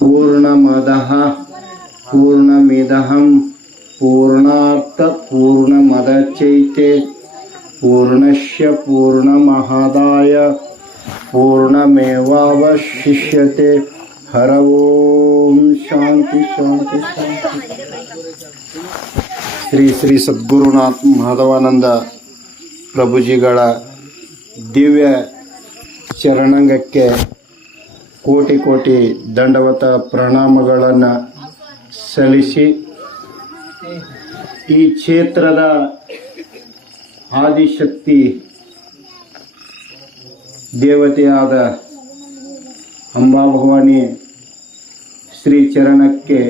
पूर्णमदः पूर्णमिदहं पूर्णार्थ पूर्णमदचैते पूर्णस्य पूर्णमहादाय पूर्णमेवावशिष्यते हर ಓಂ ಶಾಂತಿ ಶಾಂತಿ ಶಾಂತಿ ಶ್ರೀ ಶ್ರೀ ಸದ್ಗುರುನಾಥ್ ಮಾಧವಾನಂದ ಪ್ರಭುಜಿಗಳ ದಿವ್ಯ ಚರಣಂಗಕ್ಕೆ ಕೋಟಿ ಕೋಟಿ ದಂಡವತ ಪ್ರಣಾಮಗಳನ್ನು ಸಲ್ಲಿಸಿ ಈ ಕ್ಷೇತ್ರದ ಆದಿಶಕ್ತಿ ದೇವತೆಯಾದ ಅಂಬಾಭವಾನಿ ಶ್ರೀ ಚರಣಕ್ಕೆ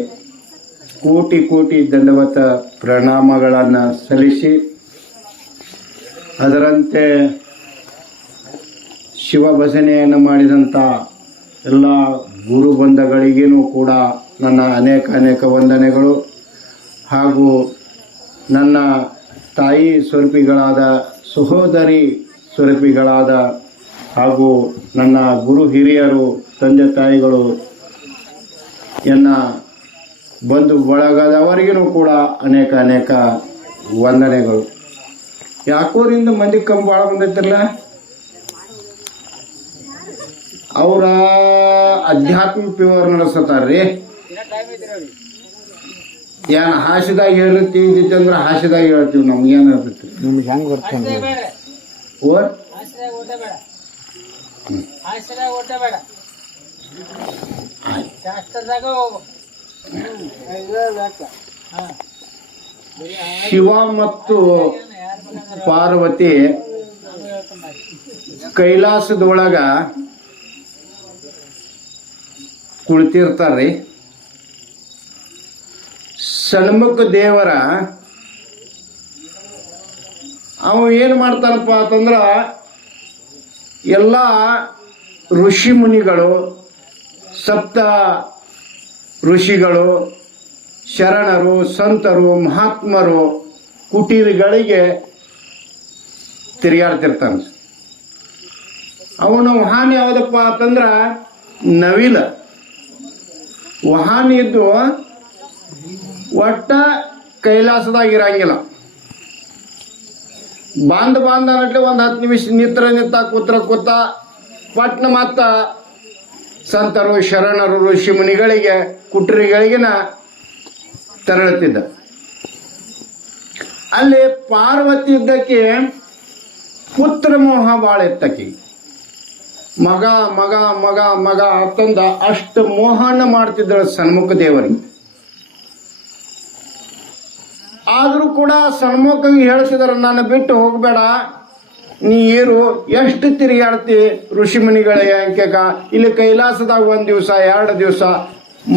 ಕೋಟಿ ಕೋಟಿ ದಂಡವತ ಪ್ರಣಾಮಗಳನ್ನು ಸಲ್ಲಿಸಿ, ಅದರಂತೆ ಶಿವಭಜನೆಯನ್ನು ಮಾಡಿದಂಥ ಎಲ್ಲ ಗುರು ಬಂಧಗಳಿಗೇನು ಕೂಡ ನನ್ನ ಅನೇಕ ಅನೇಕ ವಂದನೆಗಳು. ಹಾಗೂ ನನ್ನ ತಾಯಿ ಸ್ವರೂಪಿಗಳಾದ ಸಹೋದರಿ ಸ್ವರೂಪಿಗಳಾದ ಹಾಗೂ ನನ್ನ ಗುರು ಹಿರಿಯರು ತಂದೆ ತಾಯಿಗಳು ಎನ್ನ ಬಂಧು ಬಳಗದವರಿಗೂ ಕೂಡ ಅನೇಕ ಅನೇಕ ವಂದನೆಗಳು. ಯಾಕೋರಿಂದ ಮಂದಿ ಕಮ್ಮಿ ಭಾಳ ಬಂದೈತಿರಲ್ಲ ಅವರ ಅಧ್ಯಾತ್ಮ ಪ್ಯೂರ್ ನಡೆಸತಾರ್ರಿ ಏನ್ ಹಾಸಿದಾಗ ಹೇಳಿರ್ತಿ ಇದ್ದಿತ್ತಂದ್ರ ಹಾಸಿದಾಗ ಹೇಳ್ತೀವಿ ನಮ್ಗೇನು ಇರ್ತೈತಿ ನಿಮ್ಗೆ ಹೆಂಗ್ ಬರ್ತೇನೆ ಓ? ಆಶ್ರಯ ಶಾಸ್ತ್ರದಾಗ ಹಾ. ಶಿವ ಮತ್ತು ಪಾರ್ವತಿ ಕೈಲಾಸದೊಳಗ ಕುಳಿತಿರ್ತಾರ್ರಿ. ಸಣ್ಮುಖ ದೇವರ ಅವ ಏನು ಮಾಡ್ತಾನಪ್ಪ ಅಂತಂದ್ರ ಎಲ್ಲ ಋಷಿ ಮುನಿಗಳು, ಸಪ್ತ ಋಷಿಗಳು, ಶರಣರು, ಸಂತರು, ಮಹಾತ್ಮರು, ಕುಟೀರಗಳಿಗೆ ತಿರುಗಾಡ್ತಿರ್ತಾನೆ. ಅವನ ವಾಹನ ಯಾವುದಪ್ಪ ಅಂತಂದ್ರ ನವಿಲ. ವಾಹನ ಇದ್ದು ಒಟ್ಟ ಕೈಲಾಸದಾಗ ಇರಂಗಿಲ್ಲ. ಬಾಂಧ ಬಾಂಧ ನಟ್ಲೆ ಒಂದು ಹತ್ತು ನಿಮಿಷ ನಿತ್ರ ನಿತ್ತ ಕೂತ್ರ ಕೂತ ಪಟ್ನ ಮತ್ತ ಸಂತರು, ಶರಣರು, ಋಷಿ ಮುನಿಗಳಿಗೆ, ಕುಟ್ರಿಗಳಿಗಿನ ತೆರಳುತ್ತಿದ್ದ. ಅಲ್ಲಿ ಪಾರ್ವತಿ ಇದ್ದಕ್ಕೆ ಪುತ್ರ ಮೋಹ ಭಾಳ ಇತ್ತಕ್ಕೆ ಮಗ ಮಗ ಮಗ ಮಗ ಅಂತಂದ ಅಷ್ಟು ಮೋಹನ ಮಾಡ್ತಿದ್ದಳು ಸನ್ಮುಖ ದೇವರಿಗೆ ಆದರೂ ಕೂಡ ಸನ್ಮುಖಗೆ ಹೇಳ್ತಿದಾರ ನಾನು ಬಿಟ್ಟು ಹೋಗಬೇಡ. ನೀ ಏರು ಎಷ್ಟು ತಿರುಗಾಡ್ತಿ ಋಷಿ ಮುನಿಗಳ ಅಂಕೆಗ ಇಲ್ಲಿ ಕೈಲಾಸದಾಗ ಒಂದು ದಿವಸ, ಎರಡು ದಿವಸ.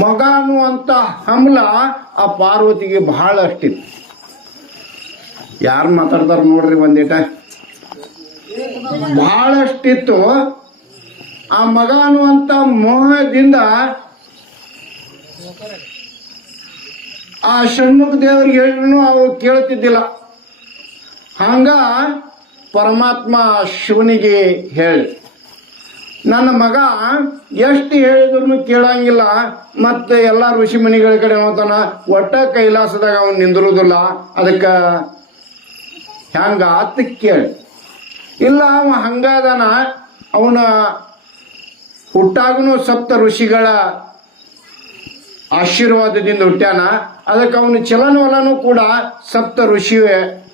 ಮಗ ಅನ್ನುವಂತ ಹಮ್ಲ ಆ ಪಾರ್ವತಿಗೆ ಬಹಳ ಅಷ್ಟಿತ್ತು ಯಾರು ಮಾತಾಡ್ತಾರ ನೋಡ್ರಿ ಒಂದಿಟ. ಬಹಳಷ್ಟಿತ್ತು. ಆ ಮಗ ಅನ್ನುವಂತ ಮೋಹದಿಂದ ಆ ಷಣ್ಮುಖ ದೇವರಿಗೆ ಹೇಳಿದ್ರು ಅವು ಕೇಳುತ್ತಿದ್ದಿಲ್ಲ. ಹಂಗ ಪರಮಾತ್ಮ ಶಿವನಿಗೆ ಹೇಳಿ, ನನ್ನ ಮಗ ಎಷ್ಟು ಹೇಳಿದ್ರು ಕೇಳಂಗಿಲ್ಲ, ಮತ್ತೆ ಎಲ್ಲ ಋಷಿ ಮುನಿಗಳ ಕಡೆ ಹೋಗ್ತಾನ ಒಟ್ಟ ಕೈಲಾಸದಾಗ ಅವನು ನಿಂದಿರುವುದಿಲ್ಲ. ಅದಕ್ಕೆ ಹೆಂಗ ಅಂತ ಕೇಳಿ. ಇಲ್ಲ, ಅವ ಹಂಗಾದನ, ಅವನ ಹುಟ್ಟಾಗೂ ಸಪ್ತ ಋಷಿಗಳ ಆಶೀರ್ವಾದದಿಂದ ಹುಟ್ಟ್ಯಾನ. ಅದಕ್ಕೆ ಅವನ ಚಲನವಲನೂ ಕೂಡ ಸಪ್ತ ಋಷಿ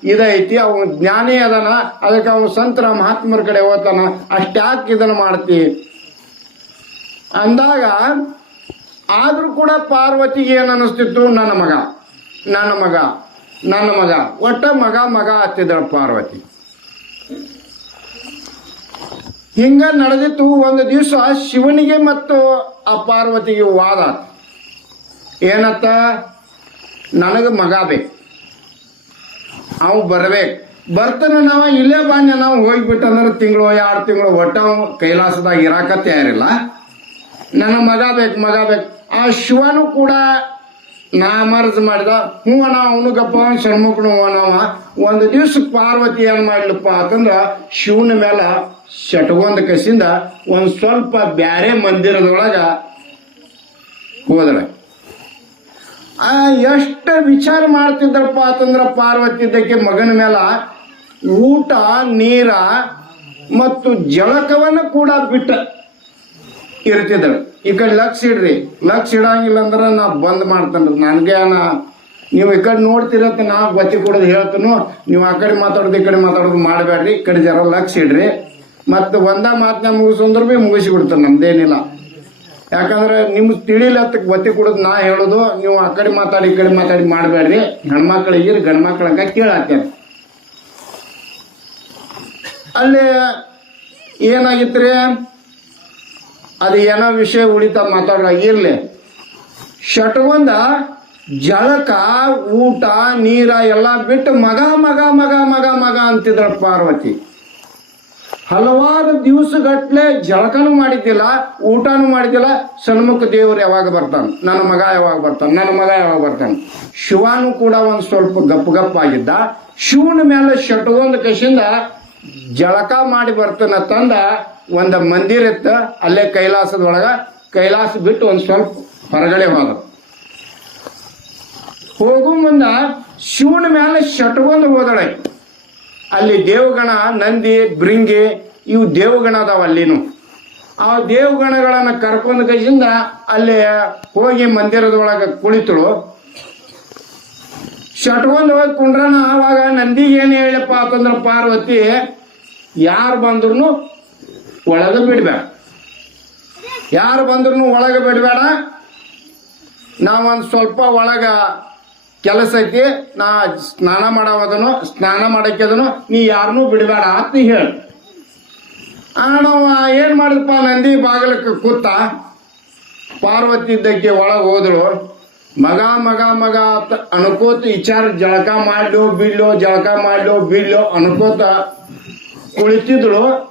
ಇದೈತಿ. ಅವನು ಜ್ಞಾನಿ ಅದನ. ಅದಕ್ಕೆ ಅವನು ಸಂತರ ಮಹಾತ್ಮರ ಕಡೆ ಹೋತನ ಅಷ್ಟ್ಯಾಕ್ ಇದನ್ನ ಮಾಡ್ತಿ. ಅಂದಾಗ ಆದ್ರೂ ಕೂಡ ಪಾರ್ವತಿಗೆ ಏನ್ ಅನಿಸ್ತಿತ್ತು ನನ್ನ ಮಗ ನನ್ನ ಮಗ ನನ್ನ ಮಗ. ಒಟ್ಟ ಮಗ ಮಗ ಹತ್ತಿದಳ ಪಾರ್ವತಿ. ಹಿಂಗ ನಡೆದಿತ್ತು. ಒಂದು ದಿವಸ ಶಿವನಿಗೆ ಮತ್ತು ಆ ಪಾರ್ವತಿಗೆ ವಾದ ಆತು. ಏನತ್ತ? ನನಗೆ ಮಗ ಬೇಕು. ಅವ್ ಬರ್ಬೇಕು. ಬರ್ತಾನೆ ನಾವು, ಇಲ್ಲೇ ಬಾಣ್ಯ ನಾವು ಹೋಗ್ಬಿಟ್ಟಂದ್ರೆ ತಿಂಗಳು, ಎರಡು ತಿಂಗಳು ಒಟ್ಟ ಕೈಲಾಸದಾಗ ಇರಾಕ ತಯಾರಿಲ್ಲ. ನನ್ನ ಮಗ ಬೇಕು ಮಗ ಬೇಕು. ಆ ಶಿವನು ಕೂಡ ನಾ ಮರ್ಜ್ ಮಾಡಿದ, ಹ್ಞೂ ಅಣ್ಣ, ಅವನು ಗಪ್ಪ ಷಣ್ಮುಖನು ಅವ ಒಂದು ದಿವ್ಸ ಪಾರ್ವತಿ ಏನು ಮಾಡ್ಲಪ್ಪ ಅಂತಂದ್ರ ಶಿವನ ಮೇಲೆ ಶಟಗೊಂದ ಕಸಿಂದ ಒಂದು ಸ್ವಲ್ಪ ಬ್ಯಾರೆ ಮಂದಿರದೊಳಗ ಹೋದಳ. ಆ ಎಷ್ಟು ವಿಚಾರ ಮಾಡ್ತಿದ್ರಪ್ಪ ಅಂತಂದ್ರ ಪಾರ್ವತಿ ದಕ್ಕೆ ಮಗನ ಮೇಲ ಊಟ, ನೀರ ಮತ್ತು ಜಳಕವನ್ನು ಕೂಡ ಬಿಟ್ಟ ಇರ್ತಿದ್ರು. ಈ ಕಡೆ ಲಕ್ಷ ಇಡ್ರಿ. ಲಕ್ಷ ಇಡಂಗಿಲ್ಲ ಅಂದ್ರೆ ನಾ ಬಂದ್ ಮಾಡ್ತೇನೆ ನನಗೆ ನೀವು ಈ ಕಡೆ ನೋಡ್ತಿರತ್ತ ನಾ ಬತ್ತಿ ಕೊಡೋದು ಹೇಳ್ತನು. ನೀವು ಆ ಕಡೆ ಮಾತಾಡೋದು, ಈ ಕಡೆ ಮಾತಾಡೋದು ಮಾಡಬೇಡ್ರಿ ಈ ಕಡೆ ಜರ ಲಕ್ಷ ಇಡ್ರಿ. ಮತ್ತು ಒಂದ ಮಾತನ್ನ ಮುಗಿಸಂದ್ರೆ ಭೀ ಮುಗಿಸಿ ಬಿಡ್ತಾರೆ. ನಮ್ದೇನಿಲ್ಲ. ಯಾಕಂದ್ರೆ ನಿಮ್ಗೆ ತಿಳಿಲತ್ತ ಗೊತ್ತಿ ಕೊಡೋದು ನಾ ಹೇಳೋದು, ನೀವು ಆ ಕಡೆ ಮಾತಾಡಿ, ಈ ಕಡೆ ಮಾತಾಡಿ ಮಾಡಬೇಡ್ರಿ. ಹೆಣ್ಮಕ್ಳಿಗೆ ಗಂಡ್ಮಕ್ಳಂಗ ಕೇಳಾಕ್ಯಾರ ಅಲ್ಲಿ ಏನಾಗಿತ್ರಿ? ಅದು ಏನೋ ವಿಷಯ ಉಳಿತಾ ಮಾತಾಡೋ ಇರ್ಲಿ. ಶಟಗೊಂದ ಜಳಕ, ಊಟ, ನೀರ ಎಲ್ಲ ಬಿಟ್ಟು ಮಗ ಮಗ ಮಗ ಮಗ ಮಗ ಅಂತಿದ್ರ ಪಾರ್ವತಿ. ಹಲವಾರು ದಿವಸಗಟ್ಲೆ ಜಳಕನೂ ಮಾಡಿದ್ದಿಲ್ಲ, ಊಟನೂ ಮಾಡಿದ್ದಿಲ್ಲ. ಸಣ್ಮುಖ ದೇವರು ಯಾವಾಗ ಬರ್ತಾನೆ? ನನ್ನ ಮಗ ಯಾವಾಗ ಬರ್ತಾನೆ? ನನ್ನ ಮಗ ಯಾವಾಗ ಬರ್ತಾನೆ? ಶಿವನು ಕೂಡ ಒಂದು ಸ್ವಲ್ಪ ಗಪ್ ಗಪ್ ಆಗಿದ್ದ. ಶಿವನ ಮೇಲೆ ಶಟಗೊಂದ ಕಸಿಂದ ಜಳಕ ಮಾಡಿ ಬರ್ತಾನ ತಂದ. ಒಂದ ಮಂದಿರ ಇತ್ತ, ಅಲ್ಲೇ ಕೈಲಾಸದೊಳಗ ಕೈಲಾಸ ಬಿಟ್ಟು ಒಂದು ಸ್ವಲ್ಪ ಹೊರಗಡೆ ಹೋದ. ಹೋಗು ಮುಂದ ಶಿವನ ಮೇಲೆ ಶಟಗೊಂದು ಹೋದಳೆ ಅಲ್ಲಿ ದೇವಗಣ, ನಂದಿ ಭೃಂಗಿ ಇವು ದೇವಗಣ ಅದಾವ ಅಲ್ಲಿನು ಆ ದೇವಗಣಗಳನ್ನ ಕರ್ಕೊಂಡ ಕೈಯಿಂದ ಅಲ್ಲಿ ಹೋಗಿ ಮಂದಿರದೊಳಗೆ ಕುಳಿತಳು. ಶಟ್ಕೊಂಡ್ ಹೋಗಿ ಕುಂಡ್ರಣ ಆವಾಗ ನಂದಿಗೆ ಏನು ಹೇಳಪ್ಪ ಅಂತಂದ್ರ ಪಾರ್ವತಿ, ಯಾರು ಬಂದ್ರು ಒಳಗೆ ಬಿಡ್ಬೇಡ ಯಾರು ಬಂದ್ರು ಒಳಗ ಬಿಡಬೇಡ ನಾವೊಂದ್ ಸ್ವಲ್ಪ ಒಳಗ ಕೆಲಸ ಐತಿ ನಾ ಸ್ನಾನ ಮಾಡೋದನು ಸ್ನಾನ ಮಾಡಕ್ಕೆದನು ನೀ ಯಾರನ್ನೂ ಬಿಡಬೇಡ ಅಂತ ಹೇಳ. ಅಣ್ಣವ ಏನ್ ಮಾಡಿದಪ್ಪ ನಂದಿ ಬಾಗಿಲಕ್ಕೆ ಕೂತ? ಪಾರ್ವತಿ ಇದ್ದಕ್ಕೆ ಒಳಗೆ ಹೋದ್ರು. ಮಗ ಮಗ ಮಗ ಅಂತ ಅನ್ಕೋತ ವಿಚಾರ ಜಳಕ ಮಾಡ್ಲೋ, ಬೀಳ್ಲೋ, ಜಳಕ ಮಾಡ್ಲೋ, ಬೀಳ್ಲೋ ಅನ್ಕೋತ ಕುಳಿತಿದ್ಳು.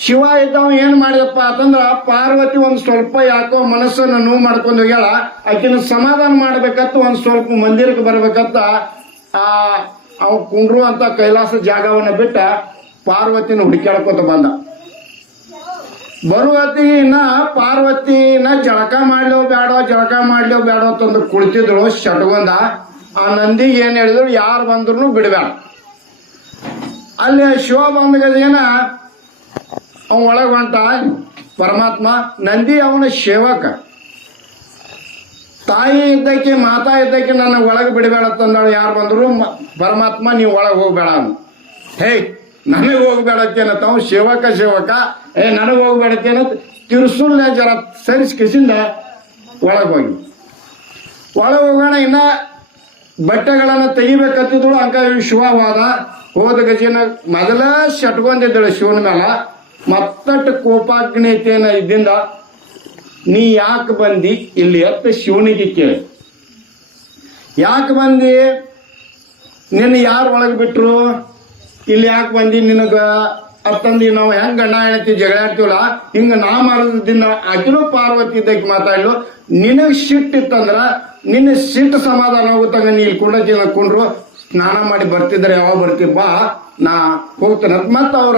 ಶಿವ ಇದ್ದವ ಏನ್ ಮಾಡಿದಪ್ಪ ಅಂತಂದ್ರ ಪಾರ್ವತಿ ಒಂದ್ ಸ್ವಲ್ಪ ಯಾಕೋ ಮನಸ್ಸನ್ನ ನೋವು ಮಾಡ್ಕೊಂಡು ಹೋಗ್ಯಾಳ. ಆಕಿನ ಸಮಾಧಾನ ಮಾಡ್ಬೇಕತ್ತ ಒಂದ್ ಸ್ವಲ್ಪ ಮಂದಿರಕ್ಕೆ ಬರ್ಬೇಕತ್ತ ಆ, ಅವ್ ಕುಂಡ್ರು ಅಂತ ಕೈಲಾಸ ಜಾಗವನ್ನ ಬಿಟ್ಟ ಪಾರ್ವತಿನ ಹುಡುಕ್ಯಾಡ್ಕೊತ ಬಂದ. ಬರುವತಿನ ಪಾರ್ವತಿನ ಜಳಕ ಮಾಡ್ಲೋ ಬೇಡೋ ಜಳಕ ಮಾಡ್ಲೋ ಬೇಡೋ ಅಂತಂದು ಕುಳಿತಿದ್ರು ಶಟ್ಗೊಂದ ಆ ನಂದಿಗೆ ಏನ್ ಹೇಳಿದ್ರು ಯಾರು ಬಂದ್ರು ಬಿಡಬೇಡ ಅಲ್ಲಿ ಶಿವ ಬಂದ ಏನ ಅವ ಒಳಗೆ ಹೊಂಟ ಪರಮಾತ್ಮ, ನಂದಿ ಅವನ ಸೇವಕ. ತಾಯಿ ಇದ್ದಕ್ಕೆ, ಮಾತಾ ಇದ್ದಕ್ಕೆ ನನ್ನ ಒಳಗೆ ಬಿಡಬೇಡ ತಂದಾಳು. ಯಾರು ಬಂದರು ಪರಮಾತ್ಮ, ನೀವು ಒಳಗೆ ಹೋಗ್ಬೇಡ ಅಂತ ಹೇ, ನನಗೆ ಹೋಗ್ಬೇಡತ್ತೇನ ತಾವು? ಸೇವಕ ಸೇವಕ. ಏ, ನನಗೆ ಹೋಗ್ಬೇಡತ್ತೇನ ತಿರ್ಸುಲ್ನ ಜರ ಸರಿಸ್ಕಿಸಿಂದ ಒಳಗೆ ಹೋಗಿ. ಒಳಗೆ ಹೋಗೋಣ, ಇನ್ನ ಬಟ್ಟೆಗಳನ್ನು ತೆಗಿಬೇಕಂತಿದ್ದಳು. ಅಂಕ ಶಿವ ಹೋದ ಹೋದ ಗಜಿನ ಮೊದಲ ಶಟ್ಕೊಂಡಿದ್ದಳು ಶಿವನ ಮೇಲ ಮತ್ತಟ್ಟು ಕೋಪಾಗ್ನೇತೇನ ಇದ್ದಿಂದ ನೀ ಯಾಕೆ ಬಂದಿ? ಇಲ್ಲಿ ಅಂತ ಶಿವನಿಗೆ ಕೇಳಿ. ಯಾಕೆ ಬಂದಿ? ನಿನ್ನ ಯಾರು ಒಳಗೆ ಬಿಟ್ರು? ಇಲ್ಲಿ ಯಾಕೆ ಬಂದಿ ನಿನಗ? ಅತ್ತಂದಿ ನಾವು ಹೆಂಗ್ ಗಂಡ ಜಗಳ ಜಗಳಾಡ್ತೀವಲ್ಲ ಹಿಂಗ ನಾ ಮಾಡೋದ್ರಿಂದ ಆಕಿನೂ ಪಾರ್ವತಿ ಇದ್ದಕ್ಕೆ ಮಾತಾಡ್ಲು. ಸಿಟ್ಟು ಸಿಟ್ಟಿತ್ತಂದ್ರ ನಿನ್ನ ಸಿಟ್ಟು ಸಮಾಧಾನ ಆಗುತ್ತಂಗ ನೀ ಇಲ್ಲಿ ಕುಂಡ ಕುಂಡ್ರು, ಸ್ನಾನ ಮಾಡಿ ಬರ್ತಿದ್ರೆ ಯಾವಾಗ ಬರ್ತೀವಿ ಬಾ, ನಾ ಹೋಗ್ತೇನೆ. ಮತ್ತ ಅವ್ರ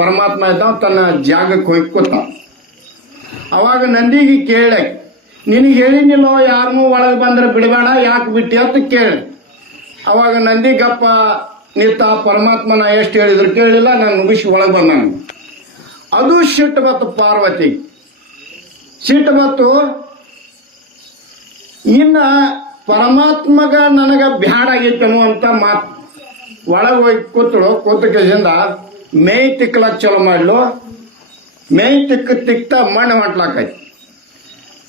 ಪರಮಾತ್ಮ ಇದ್ದಾವ ತನ್ನ ಜಾಗಕ್ಕೆ ಹೋಗಿ ಕೂತ. ಅವಾಗ ನಂದಿಗೆ ಕೇಳೆ, ನಿನಗೆ ಹೇಳಿನಿಲ್ಲೋ ಯಾರನ್ನೂ ಒಳಗೆ ಬಂದ್ರೆ ಬಿಡಬೇಡ, ಯಾಕೆ ಬಿಟ್ಟಿ? ಅಂತ ಕೇಳಿ. ಅವಾಗ ನಂದಿಗಪ್ಪ ನಿತ್ತ ನಿಂತ ಪರಮಾತ್ಮನ ಎಷ್ಟು ಹೇಳಿದ್ರು ಕೇಳಿಲ್ಲ, ನಾನು ಮುಗಿಸಿ ಒಳಗೆ ಬಂದ ಅದು ಸಿಟ್ಟು ಬತ್ತು ಪಾರ್ವತಿ. ಸಿಟ್ಟು ಬತ್ತು ಇನ್ನ ಪರಮಾತ್ಮಗ ನನಗ ಬ್ಯಾಡ ಆಗೈತೇನೋ ಅಂತ ಮಾತು ಒಳಗೆ ಹೋಗಿ ಕೂತಳು, ಕೂತ ಮೇಯ್ ತಿಕ್ಲಕ್ ಚಲೋ ಮಾಡ್ಲು. ಮೇಯ್ ತಿಕ್ಕ ತಿಕ್ತ ಮಣ್ಣು ಹೊಂಟ್ಲಾಕೈತಿ.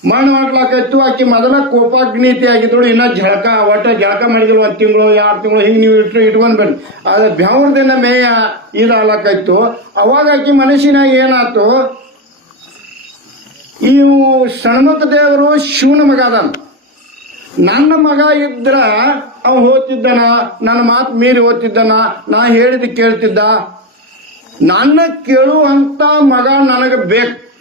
ಮಣ್ಣು ಹೊಂಟ್ಲಾಕೈತು, ಆಕಿ ಮೊದಲ ಕೋಪಾಗ್ನೀತಿ ಆಗಿದ್ದಳು ಇನ್ನ ಜಳಕ, ಒಟ್ಟ ಜಳಕ ಮಾಡಿದ್ರು ಒಂದು ತಿಂಗಳು ಎರಡು ತಿಂಗಳು, ಹಿಂಗೆ ನೀವು ಇಟ್ಟು ಇಟ್ಕೊಂಡ್ ಬರ್ರಿ ಅದ ಬೆವ್ರದಿನ ಮೇಯ ಇದಾಗ್ಲಾಕೈತು. ಅವಾಗ ಆಕಿ ಮನಸ್ಸಿನಾಗ ಏನಾಯ್ತು? ಇವು ಸಣ್ಮತ ದೇವರು ಶಿವನ ಮಗ ಅದಾನ. ನನ್ನ ಮಗ ಇದ್ರ, ಅವ ಹೋತಿದ್ದನ, ನನ್ನ ಮಾತು ಮೀರಿ ಓದ್ತಿದ್ದನ ನಾ ಹೇಳಿದ ಕೇಳ್ತಿದ್ದ. ನನ್ನ ಕೇಳುವಂತ ಮಗ ನನಗೆ ಬೇಕು.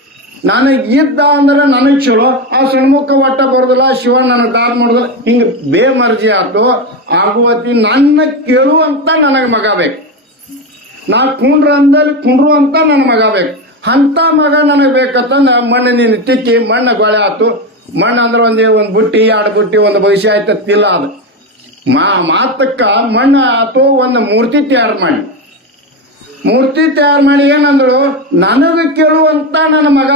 ನನಗೆ ಇದ್ದ ಅಂದ್ರೆ ನನಗ್ ಚಲೋ. ಆ ಸಣ್ಮುಖ ಒಟ್ಟ ಬರೋದಿಲ್ಲ ಶಿವ ನನಗ್ ದಾರ ಮಾಡೋದಿಲ್ಲ. ಹಿಂಗ ಬೇಮರ್ಜಿ ಆತು. ಆಗುವತಿ ನನ್ನ ಕೇಳುವಂತ ನನಗೆ ಮಗ ಬೇಕು. ನಾ ಕುಂಡ್ರ ಅಂದಲ್ಲಿ ಕುಂಡ್ರು ಅಂತ ನನ್ನ ಮಗ ಬೇಕು. ಅಂತ ಮಗ ನನಗೆ ಬೇಕಂತ ಮಣ್ಣು ನೀನು ತಿಕ್ಕಿ, ಮಣ್ಣು ಗೊಳೆ ಆತು. ಮಣ್ಣು ಅಂದ್ರೆ ಒಂದೇ ಒಂದು ಬುಟ್ಟಿ, ಎರಡು ಬುಟ್ಟಿ, ಒಂದು ಭವಿಷ್ಯ ಆಯ್ತತ್ತಿಲ್ಲ ಅದು. ಮಾ ಮಾತಕ್ಕ ಮಣ್ಣು ಆತು, ಒಂದು ಮೂರ್ತಿ ತಯಾರು ಮಾಡಿ. ಮೂರ್ತಿ ತಯಾರು ಮಾಡಿ ಏನಂದ್ರು ನನಗೆ ಕೇಳುವಂತ ನನ್ನ ಮಗ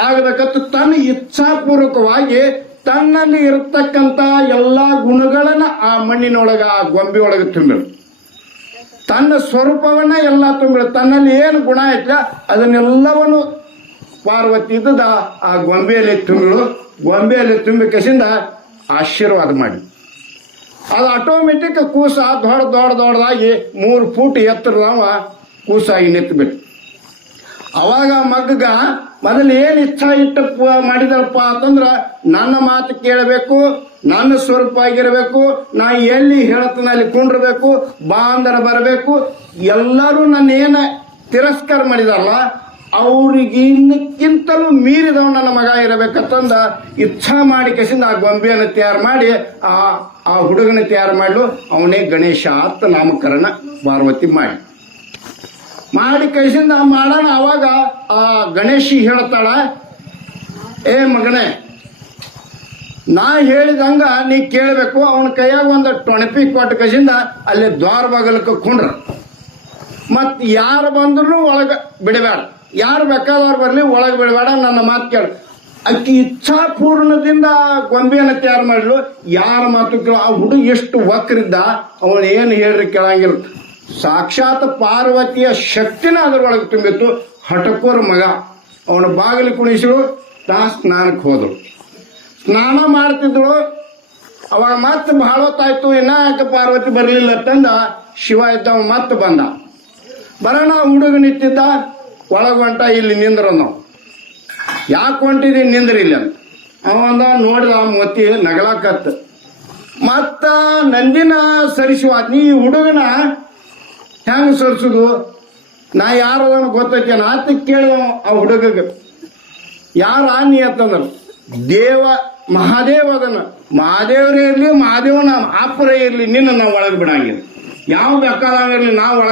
ಆಗಬೇಕಂತ ತನ್ನ ಇಚ್ಛಾಪೂರ್ವಕವಾಗಿ ತನ್ನಲ್ಲಿ ಇರತಕ್ಕಂತ ಎಲ್ಲಾ ಗುಣಗಳನ್ನ ಆ ಮಣ್ಣಿನೊಳಗ, ಆ ಗೊಂಬೆ ಒಳಗೆ ತುಂಬಿಳು. ತನ್ನ ಸ್ವರೂಪವನ್ನ ಎಲ್ಲ ತುಂಬಿಳು. ತನ್ನಲ್ಲಿ ಏನು ಗುಣ ಐತ ಅದನ್ನೆಲ್ಲವನ್ನು ಪಾರ್ವತಿ ಇದ್ದದ ಆ ಗೊಂಬೆಯಲ್ಲಿ ತುಂಬಿಳು. ಗೊಂಬೆಯಲ್ಲಿ ತುಂಬಿ ಕಸಿಂದ ಆಶೀರ್ವಾದ ಮಾಡಿ. ಅದು ಆಟೋಮೆಟಿಕ್ ಕೂಸ ದೊಡ್ಡ ದೊಡ್ಡ ದೊಡ್ಡದಾಗಿ ಮೂರು ಫೂಟ್ ಎತ್ತರದವ ಕೂಸಾಗಿ ನಿಂತ್ಬಿಟ್ಟು ಅವಾಗ ಮಗ್ಗ ಮೊದಲು ಏನು ಇಚ್ಛಾ ಇಟ್ಟಪ್ಪ ಮಾಡಿದಪ್ಪ ಅಂತಂದ್ರ ನನ್ನ ಮಾತು ಕೇಳಬೇಕು, ನನ್ನ ಸ್ವರೂಪ ಆಗಿರಬೇಕು, ನಾ ಎಲ್ಲಿ ಹೇಳ್ತಾನೆ ಅಲ್ಲಿ ಕುಂಡ್ರಬೇಕು ಬಾಂಧರ ಬರಬೇಕು, ಎಲ್ಲರೂ ನನ್ನ ಏನ ತಿರಸ್ಕಾರ ಮಾಡಿದಾರಲ್ಲ ಅವ್ರಿಗಿನ್ನಕ್ಕಿಂತಲೂ ಮೀರಿದವ್ ನನ್ನ ಮಗ ಇರಬೇಕಂತಂದ ಇಚ್ಛಾ ಮಾಡಿ ಕಸಿಂದ ಆ ಗೊಂಬೆಯನ್ನು ತಯಾರು ಮಾಡಿ, ಆ ಆ ಹುಡುಗನ ತಯಾರು ಮಾಡಲು, ಅವನೇ ಗಣೇಶ ಅಂತ ನಾಮಕರಣ ಪಾರ್ವತಿ ಮಾಡಿ. ಮಾಡಿ ಕೈಸಿಂದ ಮಾಡೋಣ, ಅವಾಗ ಆ ಗಣೇಶಿ ಹೇಳ್ತಾಳ, ಏ ಮಗನೇ, ನಾ ಹೇಳಿದಂಗ ನೀ ಕೇಳಬೇಕು, ಅವನ ಕೈಯಾಗ ಒಂದು ಟೊಣಪಿ ಕೊಟ್ಟ ಕಸಿಂದ ಅಲ್ಲಿ ದ್ವಾರ ಬಾಗಲಕ್ಕೆ ಕುಂಡ್ರ. ಮತ್ ಯಾರು ಬಂದ್ರು ಒಳಗೆ ಬಿಡಬೇಡ. ಯಾರು ಬೇಕಾದವ್ರು ಬರಲಿ, ಒಳಗೆ ಬಿಡಬೇಡ, ನನ್ನ ಮಾತು ಕೇಳು. ಅಕ್ಕಿ ಇಚ್ಛಾಪೂರ್ಣದಿಂದ ಗೊಂಬೆಯನ್ನು ತಯಾರು ಮಾಡಲು, ಯಾರ ಮಾತು ಕೇಳ, ಆ ಹುಡುಗ ಎಷ್ಟು ವಕ್ರಿದ್ದ ಅವನು ಏನು ಹೇಳ್ರಿ ಕೇಳಂಗಿಲ್ಲ. ಸಾಕ್ಷಾತ್ ಪಾರ್ವತಿಯ ಶಕ್ತಿನ ಅದರೊಳಗೆ ತುಂಬಿತ್ತು ಹಟಕೋರ ಮಗ. ಅವನ ಬಾಗಿಲು ಕುಣಿಸಿಳು ತಾ ಸ್ನಾನಕ್ಕೆ ಹೋದಳು. ಸ್ನಾನ ಮಾಡ್ತಿದ್ದಳು. ಅವಾಗ ಮತ್ತೆ ಬಹಳ ಹೊತ್ತಾಯ್ತು, ಇನ್ನ ಪಾರ್ವತಿ ಬರಲಿಲ್ಲ ತಂದ ಶಿವ ಇದ್ದವ ಮತ್ತೆ ಬಂದ. ಬರೋಣ ಹುಡುಗ ನಿಂತಿದ್ದ ಒಳಗೊಂಟ ಇಲ್ಲಿ ನಿಂದ್ರ ನಾವು. ಯಾಕೆ ಹೊಂಟಿದೀನಿ ನಿಂದ್ರಿಲ್ಲ ಅಂತ. ಅವಂದ ನೋಡಿದ ಮತಿ ನಗಲಾಕತ್ತ ಮತ್ತ ನಂದಿನ ಸರಿಸುವ, ನೀ ಹುಡುಗನ ಹೆಂಗ್ ಸರ್ಸುದು? ನಾ ಯಾರು ಗೊತ್ತೈತೆ ಆತ ಕೇಳಿದ ಆ ಹುಡುಗಗೆ. ಯಾರ ಆನಿ ಅಂತಂದ್ರ. ದೇವ, ಮಹಾದೇವ ಅದನ್ನ. ಮಹಾದೇವರೇ ಇರ್ಲಿ, ಮಹಾದೇವನ ಆಪರೇ ಇರ್ಲಿ. ನಿನ್ನ ನಾವು ಒಳಗೆ ಬಿಡಂಗಿಲ್ಲ. ಯಾವ ಬೇಕಾದಾಗಿರ್ಲಿ ನಾವು ಒಳಗೆ